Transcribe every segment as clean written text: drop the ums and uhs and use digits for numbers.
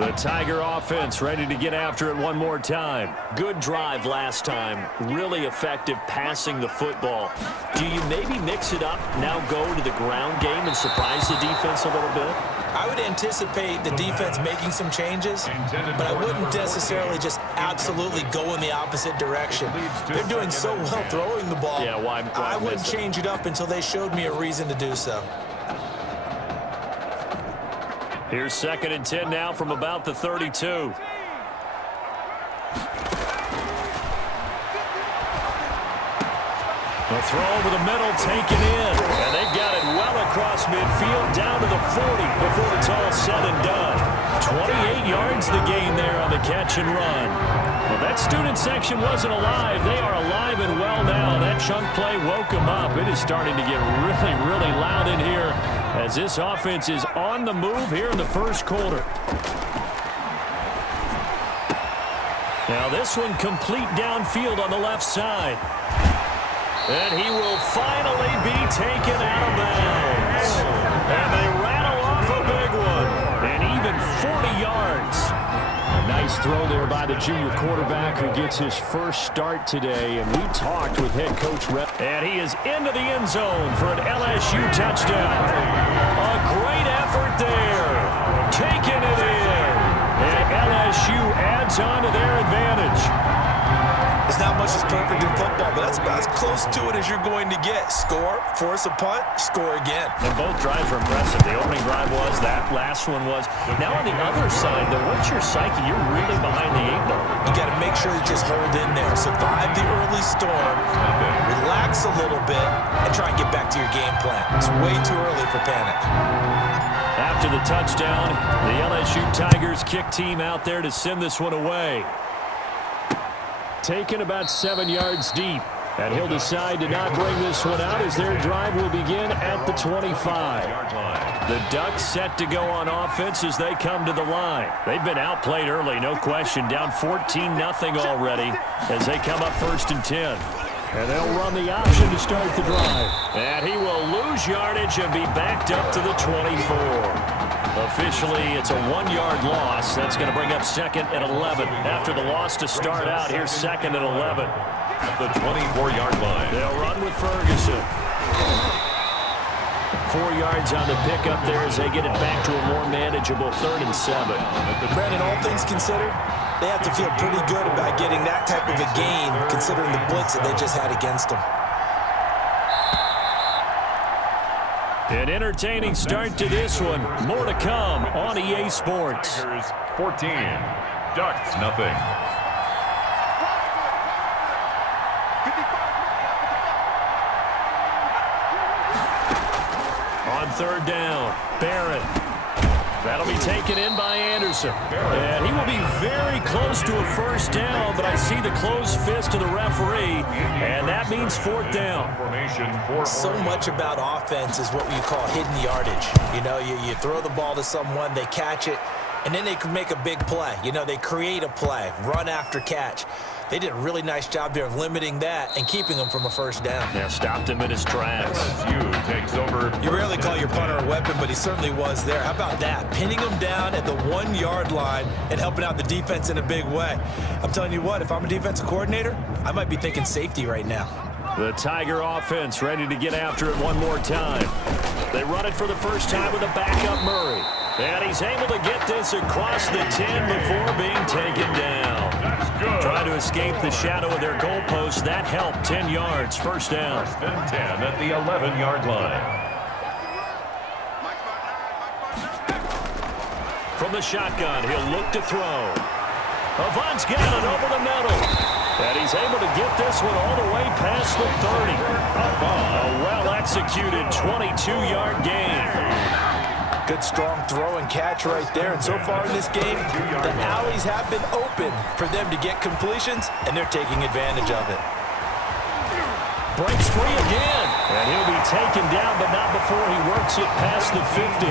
The Tiger offense ready to get after it one more time. Good drive last time. Really effective passing the football. Do you maybe mix it up, now go to the ground game and surprise the defense a little bit? I would anticipate the defense making some changes, but I wouldn't necessarily just absolutely go in the opposite direction. They're doing so well throwing the ball. Yeah, why I wouldn't change it up until they showed me a reason to do so. Here's 2nd and 10 now from about the 32. The throw over the middle, taken in. And they got it well across midfield, down to the 40 before it's all said and done. 28 yards the gain there on the catch and run. Well, that student section wasn't alive. They are alive and well now. That chunk play woke them up. It is starting to get really, really loud in here as this offense is on the move here in the first quarter. Now this one complete downfield on the left side. And he will finally be taken out of bounds. And they rattle off a big one. And even 40 yards. A nice throw there by the junior quarterback who gets his first start today. And we talked with head coach Rep. And he is into the end zone for an LSU touchdown. A great effort there. Taking it in. And LSU adds on to their advantage. It's not much that's perfect in football, but that's about as close to it as you're going to get. Score, force a punt, score again. And both drives were impressive. The opening drive was, that last one was. Now on the other side, though, what's your psyche? You're really behind the 8-ball. You got to make sure you just hold in there. Survive the early storm, relax a little bit, and try and get back to your game plan. It's way too early for panic. After the touchdown, the LSU Tigers kick team out there to send this one away. Taken about 7 yards deep. And he'll decide to not bring this one out as their drive will begin at the 25. The Ducks set to go on offense as they come to the line. They've been outplayed early, no question. Down 14-0 already as they come up 1st and 10. And they'll run the option to start the drive. And he will lose yardage and be backed up to the 24. Officially, it's a 1-yard loss. That's going to bring up 2nd and 11. After the loss to start out, here's 2nd and 11. At the 24-yard line. They'll run with Ferguson. 4 yards on the pickup there as they get it back to a more manageable 3rd and 7. Brandon, all things considered, they have to feel pretty good about getting that type of a gain considering the blitz that they just had against them. An entertaining start to this one. More to come on EA Sports. 14, Ducks nothing. On 3rd down, Barrett. That'll be taken in by Anderson. And he will be very close to a 1st down, but I see the closed fist of the referee, and that means 4th down. So much about offense is what you call hidden yardage. You know, you throw the ball to someone, they catch it, and then they can make a big play. You know, they create a play, run after catch. They did a really nice job there of limiting that and keeping him from a 1st down. Yeah, stopped him in his tracks. Takes over. You rarely call your punter a weapon, but he certainly was there. How about that? Pinning him down at the 1-yard line and helping out the defense in a big way. I'm telling you what, if I'm a defensive coordinator, I might be thinking safety right now. The Tiger offense ready to get after it one more time. They run it for the first time with a backup Murray. And he's able to get this across the 10 before being taken down. Trying to escape the shadow of their goalpost. That helped. 10 yards. 1st down. 1st and 10 at the 11-yard line. From the shotgun, he'll look to throw. Avant's got it over the middle. And he's able to get this one all the way past the 30. A well-executed 22-yard gain. Good, strong throw and catch right there. And so far in this game, the alleys have been open for them to get completions, and they're taking advantage of it. Breaks free again. And he'll be taken down, but not before he works it past the 50.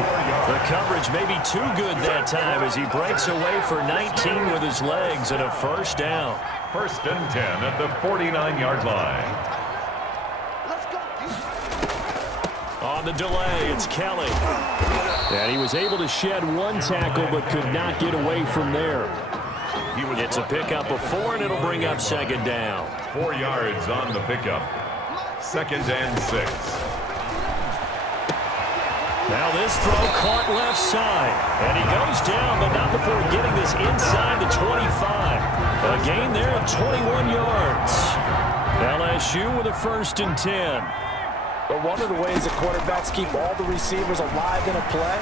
The coverage may be too good that time as he breaks away for 19 with his legs and a 1st down. 1st and 10 at the 49-yard line. On the delay, it's Kelly. And he was able to shed one tackle but could not get away from there. It's a pickup of 4, and it'll bring up second down. 4 yards on the pickup. 2nd and 6. Now this throw caught left side. And he goes down, but not before getting this inside the 25. A gain there of 21 yards. LSU with a 1st and 10. But one of the ways that quarterbacks keep all the receivers alive in a play,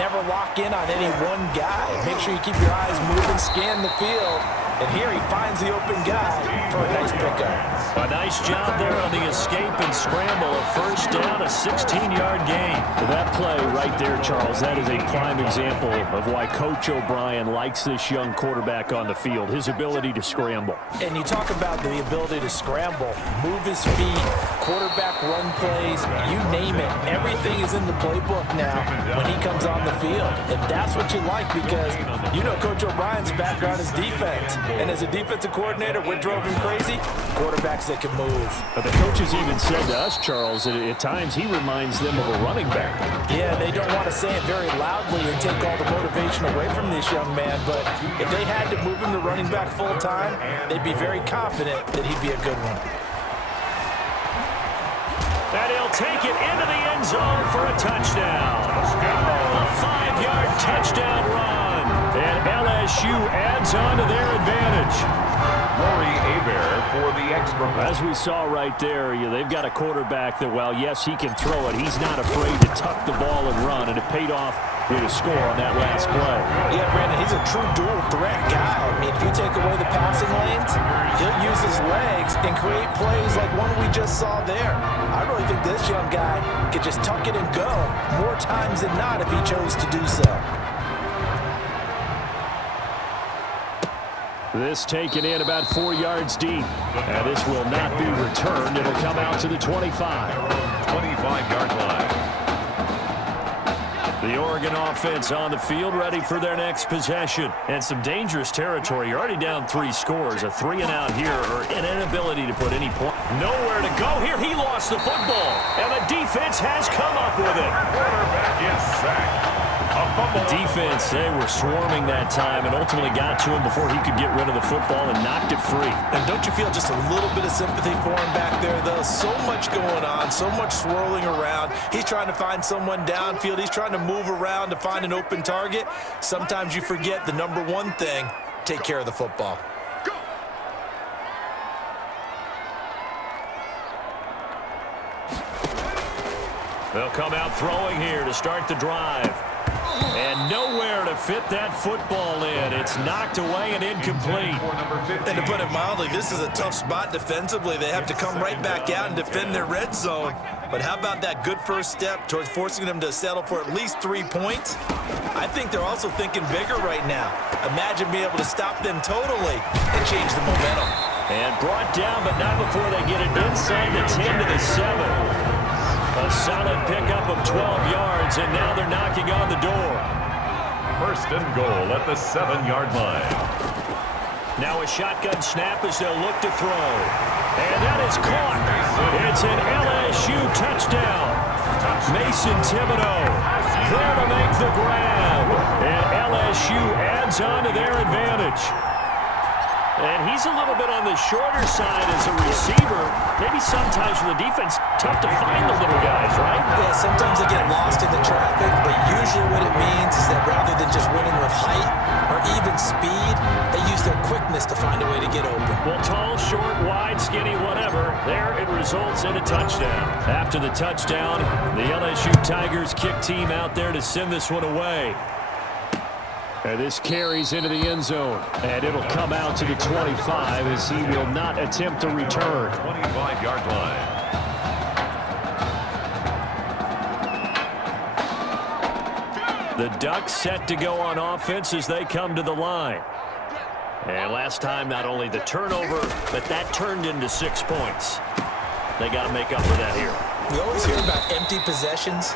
never lock in on any one guy. Make sure you keep your eyes moving, scan the field. And here he finds the open guy for a nice pickup. A nice job there on the escape and scramble. A 1st down, a 16-yard gain. That play right there, Charles, that is a prime example of why Coach O'Brien likes this young quarterback on the field, his ability to scramble. And you talk about the ability to scramble, move his feet, quarterback run plays, you name it. Everything is in the playbook now when he comes on the field. And that's what you like because you know Coach O'Brien's background is defense. And as a defensive coordinator, what drove him crazy? Quarterbacks that can move. But the coaches even said to us, Charles, that at times he reminds them of a running back. Yeah, they don't want to say it very loudly and take all the motivation away from this young man, but if they had to move him to running back full time, they'd be very confident that he'd be a good one. And he'll take it into the end zone for a touchdown. A 5-yard touchdown run. And LSU adds on to their advantage. Rory Hebert for the extra point. As we saw right there, they've got a quarterback that, well, yes, he can throw it. He's not afraid to tuck the ball and run, and it paid off with a score on that last play. Yeah, Brandon, he's a true dual threat guy. I mean, if you take away the passing lanes, he'll use his legs and create plays like one we just saw there. I really think this young guy could just tuck it and go more times than not if he chose to do so. This taken in about 4 yards deep. And this will not be returned. It'll come out to the 25. 25-yard line. The Oregon offense on the field ready for their next possession. And some dangerous territory. You're already down 3 scores. A 3-and-out here or an inability to put any point. Nowhere to go here. He lost the football. And the defense has come up with it. Quarterback is sacked. The defense, they were swarming that time and ultimately got to him before he could get rid of the football and knocked it free. And don't you feel just a little bit of sympathy for him back there, though? So much going on, so much swirling around. He's trying to find someone downfield. He's trying to move around to find an open target. Sometimes you forget the number one thing, take care of the football. They'll come out throwing here to start the drive. And nowhere to fit that football in. It's knocked away and incomplete. And to put it mildly, this is a tough spot defensively. They have to come right back out and defend their red zone. But how about that good first step towards forcing them to settle for at least 3 points? I think they're also thinking bigger right now. Imagine being able to stop them totally and change the momentum. And brought down, but not before they get it inside the 10 to the 7. A solid pickup of 12 yards, and now they're knocking on the door. 1st and goal at the 7-yard line. Now a shotgun snap as they'll look to throw. And that is caught. It's an LSU touchdown. Mason Thibodeau there to make the grab. And LSU adds on to their advantage. And he's a little bit on the shorter side as a receiver. Maybe sometimes for the defense, tough to find the little guys, right? Yeah, sometimes they get lost in the traffic, but usually what it means is that rather than just winning with height or even speed, they use their quickness to find a way to get open. Well, tall, short, wide, skinny, whatever, there it results in a touchdown. After the touchdown, the LSU Tigers kick team out there to send this one away. And this carries into the end zone. And it'll come out to the 25 as he will not attempt to return. 25-yard line. The Ducks set to go on offense as they come to the line. And last time, not only the turnover, but that turned into 6 points. They got to make up for that here. We always hear about empty possessions,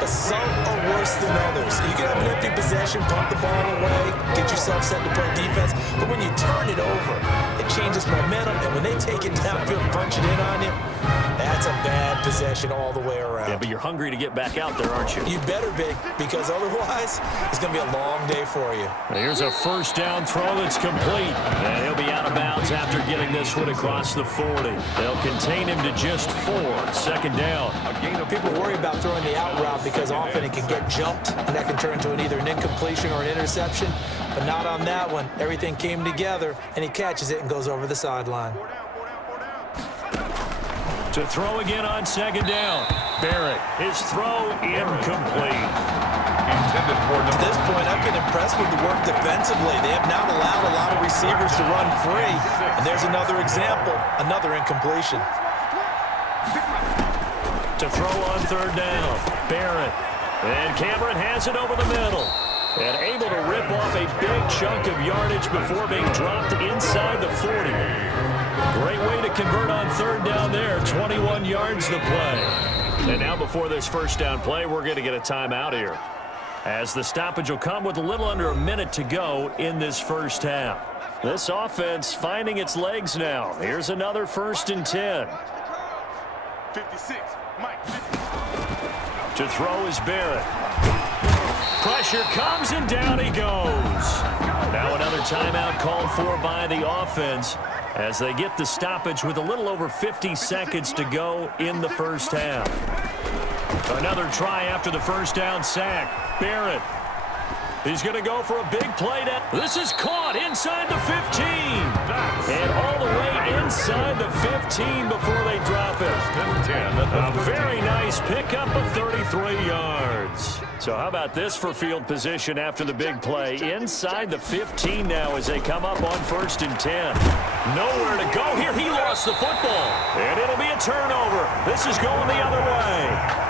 but some are worse than others. You can have an empty possession, pump the ball away, get yourself set to play defense, but when you turn it over, it changes momentum, and when they take it downfield and punch it in on you, that's That's a bad possession all the way around. Yeah, but you're hungry to get back out there, aren't you? You better be, because otherwise, it's going to be a long day for you. Here's a first down throw that's complete. And he'll be out of bounds after getting this one across the 40. They'll contain him to just 4. Second down. People worry about throwing the out route because often it can get jumped, and that can turn into either an incompletion or an interception. But not on that one. Everything came together, and he catches it and goes over the sideline. To throw again on second down. Barrett, his throw incomplete. At this point, I've been impressed with the work defensively. They have not allowed a lot of receivers to run free. And there's another example, another incompletion. To throw on third down. Barrett. And Cameron has it over the middle. And able to rip off a big chunk of yardage before being dropped inside the 40. Great way to convert on third down there. 21 yards the play. And now before this first down play, we're going to get a timeout here, as the stoppage will come with a little under a minute to go in this first half. This offense finding its legs now. Here's another 1st and 10. 56, Mike. To throw is Barrett. Pressure comes and down he goes. Now another timeout called for by the offense as they get the stoppage with a little over 50 seconds to go in the first half. Another try after the first down sack. Barrett. He's going to go for a big play down. This is caught inside the 15. And all the way inside the 15 before they drop it. A very nice pickup of 33 yards. So how about this for field position after the big play? Inside the 15 now as they come up on 1st and 10. Nowhere to go here. He lost the football. And it'll be a turnover. This is going the other way.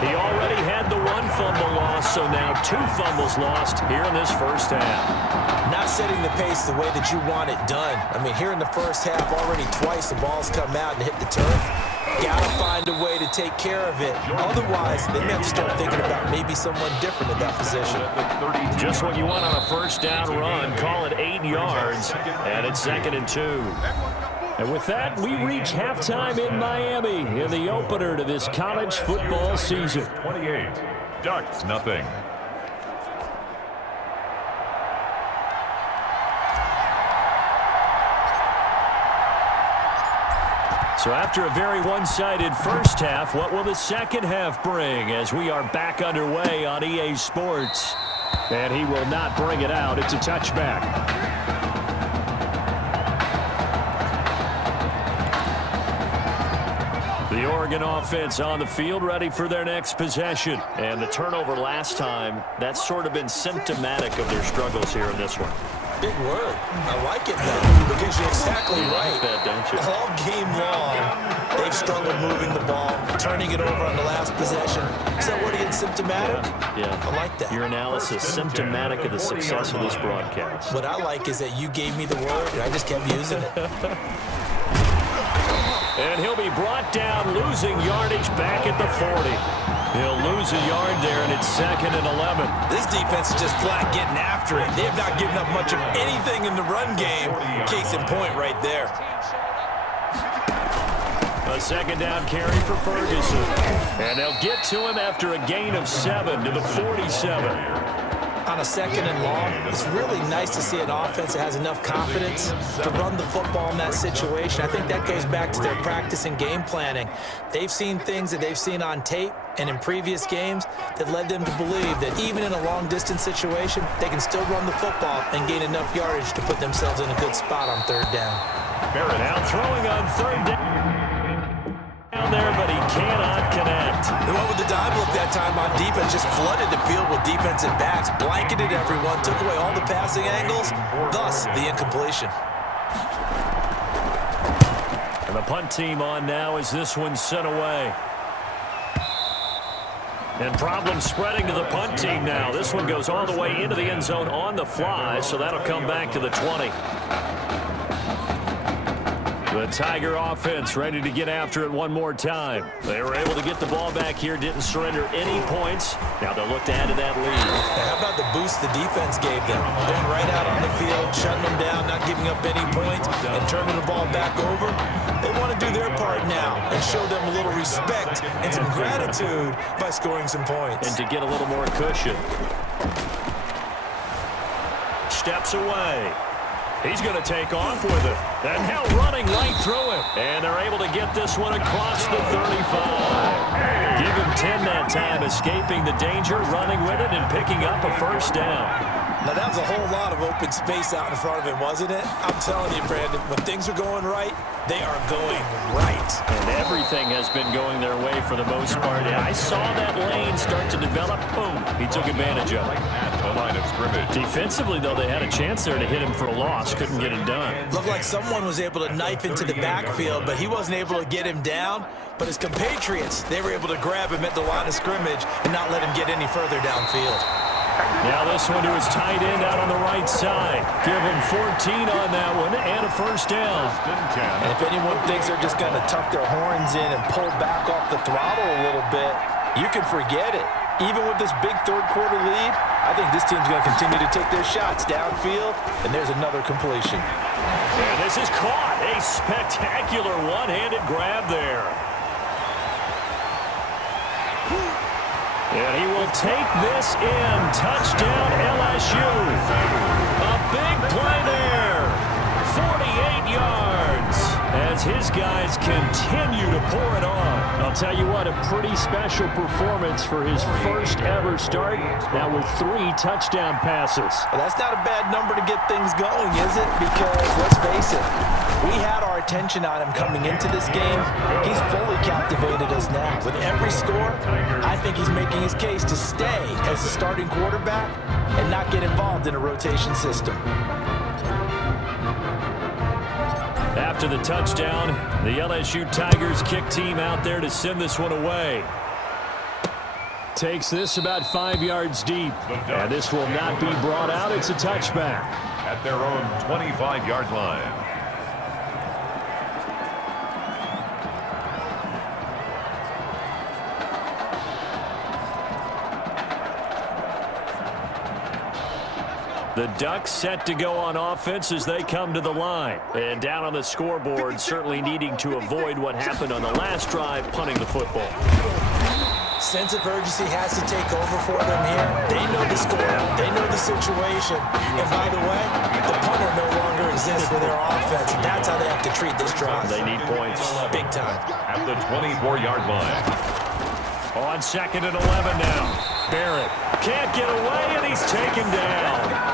He already had the 1 fumble loss, so now 2 fumbles lost here in this first half. Not setting the pace the way that you want it done. I mean, here in the first half, already twice the ball's come out and hit the turf. Got to find a way to take care of it. Otherwise, they may have to start thinking about maybe someone different at that position. Just what you want on a first down run. Call it 8 yards, and it's 2nd and 2. And with that, we reach halftime in Miami in the opener to this college football season. 28, Ducks, nothing. So after a very one-sided first half, what will the second half bring as we are back underway on EA Sports? And he will not bring it out. It's a touchback. The Oregon offense on the field ready for their next possession. And the turnover last time, that's sort of been symptomatic of their struggles here in this one. Big word. I like it, though, because you're exactly right. Like that, don't you? All game long, they've struggled moving the ball, turning it over on the last possession. So what are you, symptomatic? Yeah. I like that. Your analysis symptomatic of the success of this broadcast. What I like is that you gave me the word, and I just kept using it. And he'll be brought down, losing yardage back at the 40. He'll lose a yard there, and it's 2nd and 11. This defense is just flat getting after it. They have not given up much of anything in the run game. Case in point right there. A 2nd down carry for Ferguson. And they'll get to him after a gain of 7 to the 47. On a 2nd and long, it's really nice to see an offense that has enough confidence to run the football in that situation. I think that goes back to their practice and game planning. They've seen things that they've seen on tape and in previous games that led them to believe that even in a long-distance situation, they can still run the football and gain enough yardage to put themselves in a good spot on 3rd down. Barrett out throwing on 3rd down there, but he cannot connect. They went with the dive look that time on defense, just flooded the field with defensive backs, blanketed everyone, took away all the passing angles, thus the incompletion. And the punt team on now as this one's sent away. And problems spreading to the punt team now. This one goes all the way into the end zone on the fly, so that'll come back to the 20. The Tiger offense ready to get after it one more time. They were able to get the ball back here, didn't surrender any points. Now they'll look to add to that lead. How about the boost the defense gave them? Going right out on the field, shutting them down, not giving up any points, and turning the ball back over. They They want to do their part now and show them a little respect and some gratitude by scoring some points. And to get a little more cushion. Steps away. He's going to take off with it. And now running right through it. And they're able to get this one across the 35. Give him 10 that time, escaping the danger, running with it, and picking up a first down. Now, that was a whole lot of open space out in front of him, wasn't it? I'm telling you, Brandon, when things are going right, they are going right. And everything has been going their way for the most part. And I saw that lane start to develop. Boom. He took advantage of it. At the line of scrimmage. Defensively, though, they had a chance there to hit him for a loss. Couldn't get it done. Looked like someone was able to knife into the backfield, but he wasn't able to get him down. But his compatriots, they were able to grab him at the line of scrimmage and not let him get any further downfield. Now this one to his tight end out on the right side. Give him 14 on that one and a first down. And if anyone thinks they're just going to tuck their horns in and pull back off the throttle a little bit, you can forget it. Even with this big third-quarter lead, I think this team's going to continue to take their shots downfield, and there's another completion. And this is caught. A spectacular one-handed grab there. And he will take this in. Touchdown, LSU. A big play there. 48 yards as his guys continue to pour it on. I'll tell you what, a pretty special performance for his first ever start, now with 3 touchdown passes. Well, that's not a bad number to get things going, is it? Because, let's face it, we had our attention on him coming into this game. He's fully captivated us now. With every score, I think he's making his case to stay as the starting quarterback and not get involved in a rotation system. After the touchdown, the LSU Tigers kick team out there to send this one away. Takes this about 5 yards deep. And this will not be brought out. It's a touchback. At their own 25-yard line. The Ducks set to go on offense as they come to the line. And down on the scoreboard, certainly needing to avoid what happened on the last drive, punting the football. Sense of urgency has to take over for them here. They know the score. They know the situation. And by the way, the punter no longer exists for their offense. That's how they have to treat this drive. They need points. Big time. At the 24-yard line. On 2nd and 11 now. Barrett can't get away, and he's taken down.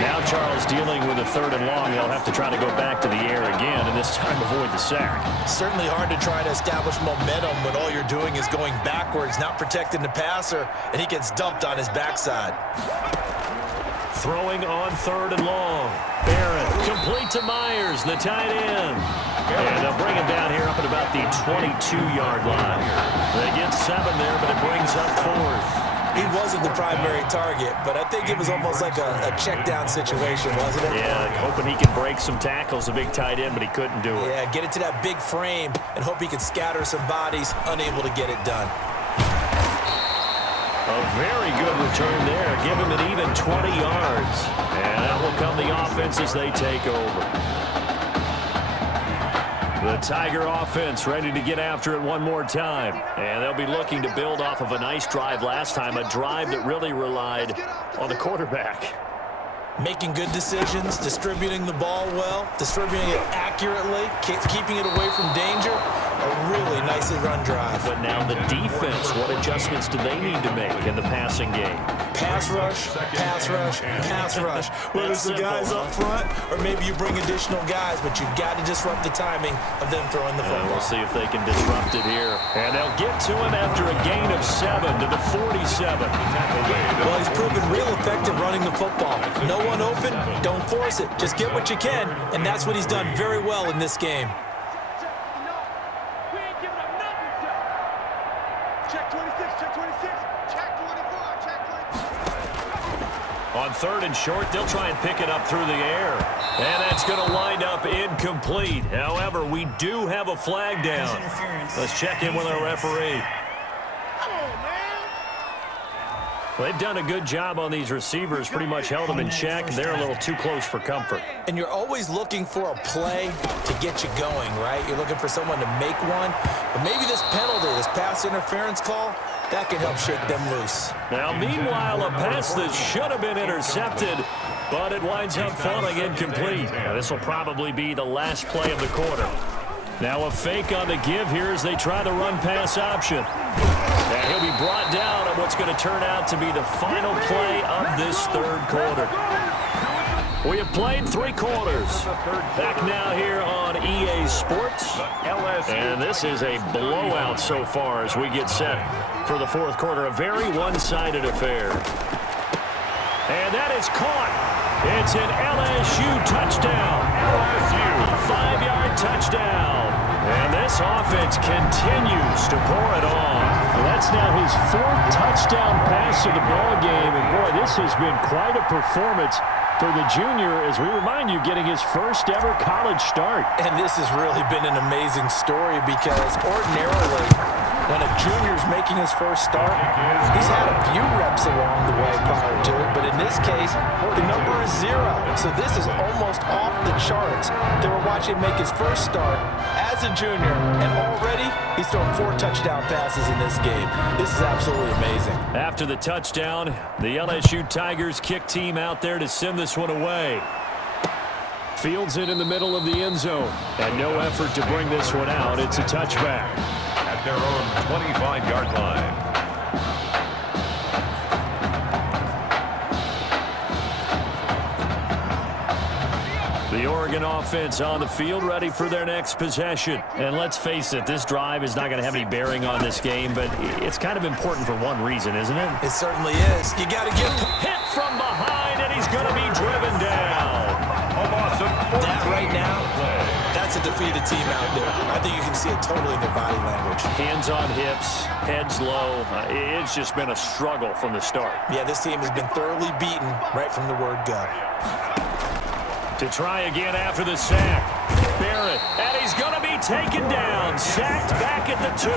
Now Charles dealing with a 3rd and long. They'll have to try to go back to the air again, and this time avoid the sack. Certainly hard to try to establish momentum when all you're doing is going backwards, not protecting the passer, and he gets dumped on his backside. Throwing on 3rd and long. Barrett complete to Myers, the tight end. And they'll bring him down here up at about the 22-yard line. They get 7 there, but it brings up 4th. He wasn't the primary target, but I think it was almost like a check-down situation, wasn't it? Yeah, hoping he could break some tackles, a big tight end, but he couldn't do it. Yeah, get it to that big frame and hope he could scatter some bodies, unable to get it done. A very good return there. Give him an even 20 yards. And that will come the offense as they take over. The Tiger offense ready to get after it one more time. And they'll be looking to build off of a nice drive last time, a drive that really relied on the quarterback. Making good decisions, distributing the ball well, distributing it accurately, keeping it away from danger. A really nicely run drive. But now the defense, what adjustments do they need to make in the passing game? Pass rush, pass rush, pass rush. Whether it's the guys up front or maybe you bring additional guys, but you've got to disrupt the timing of them throwing the football. We'll see if they can disrupt it here. And they'll get to him after a gain of 7 to the 47. Well, he's proven real effective running the football. No one open, don't force it. Just get what you can, and that's what he's done very well in this game. On 3rd and short, they'll try and pick it up through the air. And that's going to wind up incomplete. However, we do have a flag down. Let's check in with our referee. They've done a good job on these receivers, pretty much held them in check. They're a little too close for comfort. And you're always looking for a play to get you going, right? You're looking for someone to make one. But maybe this penalty, this pass interference call, that can help shake them loose. Now, meanwhile, a pass that should have been intercepted, but it winds up falling incomplete. Now, this will probably be the last play of the quarter. Now a fake on the give here as they try the run-pass option. And he'll be brought down on what's going to turn out to be the final play of this third quarter. We have played 3 quarters. Back now here on EA Sports. And this is a blowout so far as we get set for the fourth quarter. A very one-sided affair. And that is caught. It's an LSU touchdown. A 5-yard touchdown. And this offense continues to pour it on. Well, that's now his 4th touchdown pass of the ball game. And, boy, this has been quite a performance for the junior, as we remind you, getting his first ever college start. And this has really been an amazing story because ordinarily, when a junior's making his first start, he's had a few reps along the way prior to it, but in this case, the number is 0. So this is almost off the charts. They were watching him make his first start as a junior, and already he's thrown 4 touchdown passes in this game. This is absolutely amazing. After the touchdown, the LSU Tigers kick team out there to send this one away. Fields it in the middle of the end zone, and no effort to bring this one out. It's a touchback. At their own 25-yard line. The Oregon offense on the field, ready for their next possession. And let's face it, this drive is not going to have any bearing on this game, but it's kind of important for one reason, isn't it? It certainly is. You got to get hit from behind, and he's going to be driven down. That right now, that's a defeated team out there. I think you can see it totally in their body language. Hands on hips, heads low. It's just been a struggle from the start. Yeah, this team has been thoroughly beaten right from the word go. To try again after the sack. Barrett, and he's going to be taken down. Sacked back at the 2.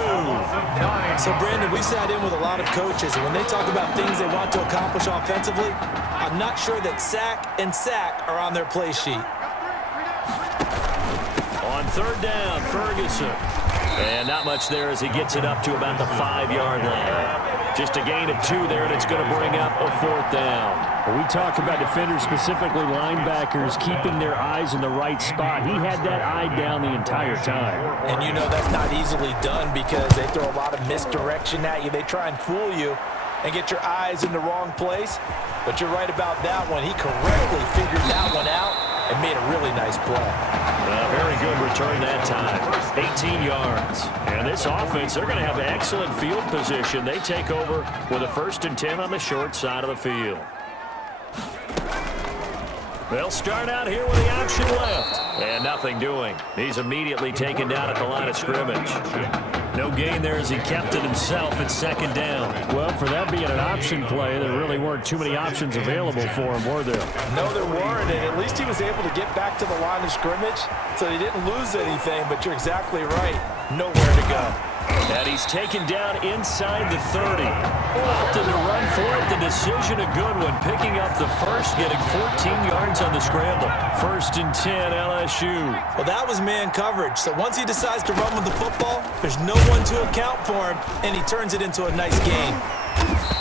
So, Brandon, we sat in with a lot of coaches, and when they talk about things they want to accomplish offensively, I'm not sure that sack and sack are on their play sheet. On 3rd down, Ferguson. And not much there as he gets it up to about the 5-yard line. Just a gain of 2 there, and it's going to bring up a 4th down. When we talk about defenders, specifically linebackers, keeping their eyes in the right spot. He had that eye down the entire time. And you know that's not easily done because they throw a lot of misdirection at you. They try and fool you and get your eyes in the wrong place. But you're right about that one. He correctly figured that one out and made a really nice play. Very good return that time. 18 yards. And this offense, they're going to have excellent field position. They take over with a 1st and 10 on the short side of the field. They'll start out here with the option left. And nothing doing. He's immediately taken down at the line of scrimmage. No gain there as he kept it himself at 2nd down. Well, for that being an option play, there really weren't too many options available for him, were there? No, there weren't, and at least he was able to get back to the line of scrimmage, so he didn't lose anything, but you're exactly right. Nowhere to go. And he's taken down inside the 30. Opted to run for it. The decision a good one. Picking up the first, getting 14 yards on the scramble. 1st and 10, LSU. Well, that was man coverage. So once he decides to run with the football, there's no one to account for him, and he turns it into a nice gain.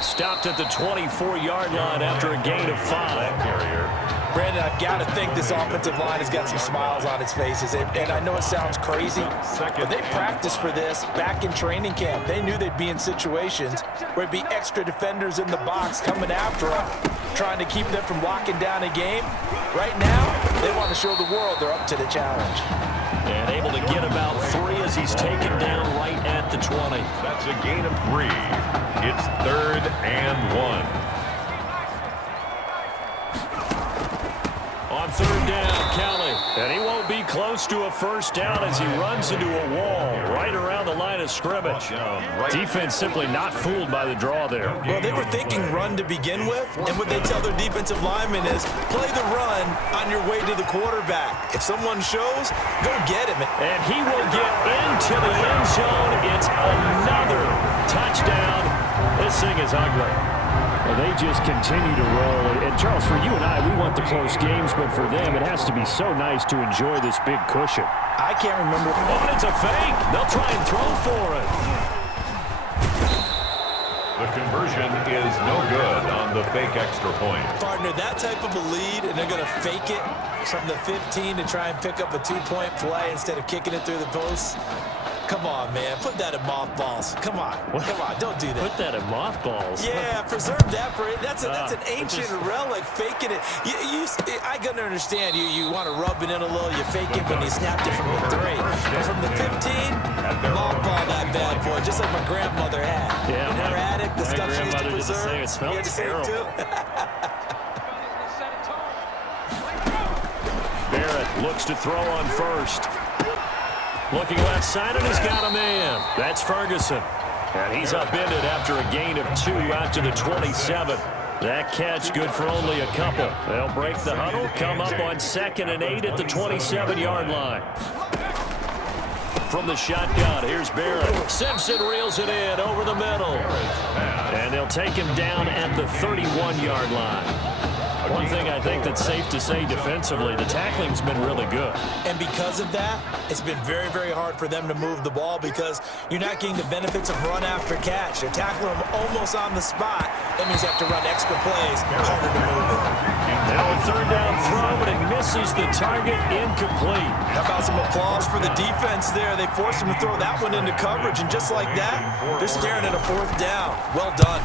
Stopped at the 24-yard line after a gain of 5. Brandon, I've got to think this offensive line has got some smiles on its faces. And I know it sounds crazy, but they practiced for this back in training camp. They knew they'd be in situations where it'd be extra defenders in the box coming after them, trying to keep them from locking down a game. Right now, they want to show the world they're up to the challenge. And able to get about 3 as he's taken down right at the 20. That's a gain of 3. It's 3rd and 1. On 3rd down, Kelly. And he won't be close to a 1st down as he runs into a wall right around the line of scrimmage. Defense simply not fooled by the draw there. Well, they were thinking run to begin with, and what they tell their defensive linemen is play the run on your way to the quarterback. If someone shows, go get him. And he will get into the end zone. It's another touchdown. This thing is ugly. Well, they just continue to roll. And, Charles, for you and I, we want the close games, but for them, it has to be so nice to enjoy this big cushion. I can't remember. Oh, it's a fake. They'll try and throw for it. The conversion is no good on the fake extra point. Partner, that type of a lead, and they're going to fake it from the 15 to try and pick up a 2-point play instead of kicking it through the post. Come on, man. Put that in mothballs. Come on. What? Come on. Don't do that. Put that in mothballs. Yeah, preserve that for it. That's an ancient relic, faking it. I can understand you want to rub it in a little. You fake it when you snapped it from the 3. But from the 15, mothball that bad boy, just like my grandmother had. Yeah, in her attic, the stuff she used to preserve. It smelled terrible. Barrett looks to throw on first. Looking left side, and he's got a man. That's Ferguson. And he's upended after a gain of 2 out to the 27. That catch good for only a couple. They'll break the huddle, come up on 2nd and 8 at the 27-yard line. From the shotgun, here's Barrett. Simpson reels it in over the middle. And they'll take him down at the 31-yard line. One thing I think that's safe to say defensively, the tackling's been really good. And because of that, it's been very, very hard for them to move the ball because you're not getting the benefits of run after catch. They're tackling them almost on the spot. That means they have to run extra plays, harder to move it. Now a 3rd down throw, but it misses the target, incomplete. How about some applause for the defense there? They forced him to throw that one into coverage, and just like that, they're staring at a 4th down. Well done.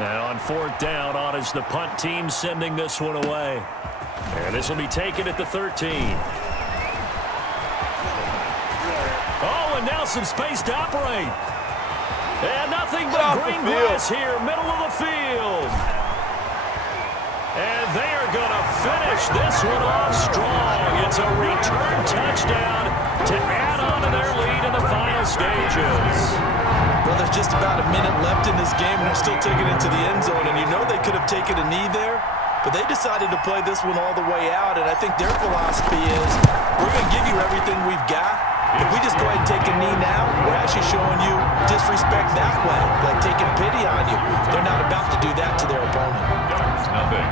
Now on 4th down, on is the punt team sending this one away. And this will be taken at the 13. Oh, and now some space to operate. And nothing but green grass here, middle of the field. And they are going to finish this one off strong. It's a return touchdown to add on to their lead in the final stages. Well, there's just about a minute left in this game, and they're still taking it to the end zone. And you know they could have taken a knee there, but they decided to play this one all the way out. And I think their philosophy is, we're going to give you everything we've got. If we just go ahead and take a knee now, we're actually showing you disrespect that way, like taking pity on you. They're not about to do that to their opponent. Nothing.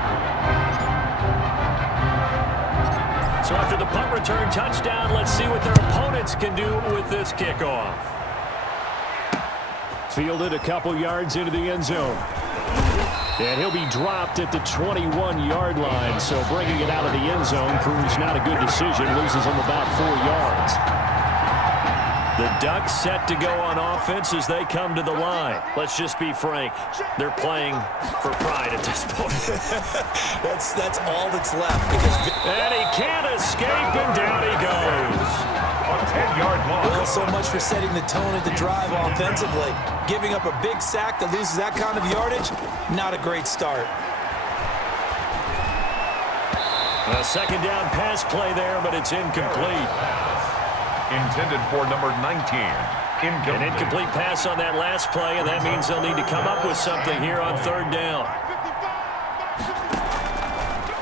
So after the punt return touchdown, let's see what their opponents can do with this kickoff. Fielded a couple yards into the end zone. And he'll be dropped at the 21-yard line. So bringing it out of the end zone proves not a good decision. Loses him about 4 yards. The Ducks set to go on offense as they come to the line. Let's just be frank. They're playing for pride at this point. That's all that's left. And he can't escape, and down he goes. A 10-yard loss. Well, so much for setting the tone of the drive offensively. Giving up a big sack that loses that kind of yardage, not a great start. A 2nd down pass play there, but it's incomplete. Intended for number 19. Incomplete. An incomplete pass on that last play, and that means they'll need to come up with something here on 3rd down.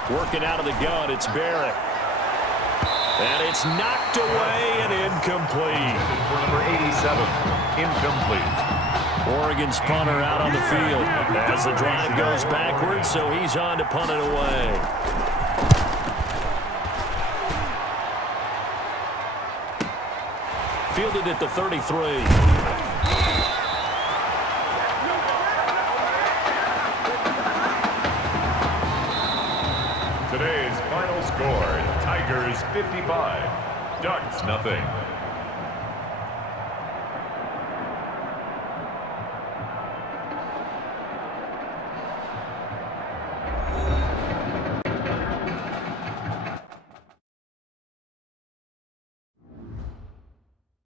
Working out of the gun, it's Barrett. And it's knocked away and incomplete. For number 87, incomplete. Oregon's punter out on the field as the drive goes backwards, so he's on to punt it away. Fielded at the 33. Today's final score, Tigers 55, Ducks nothing.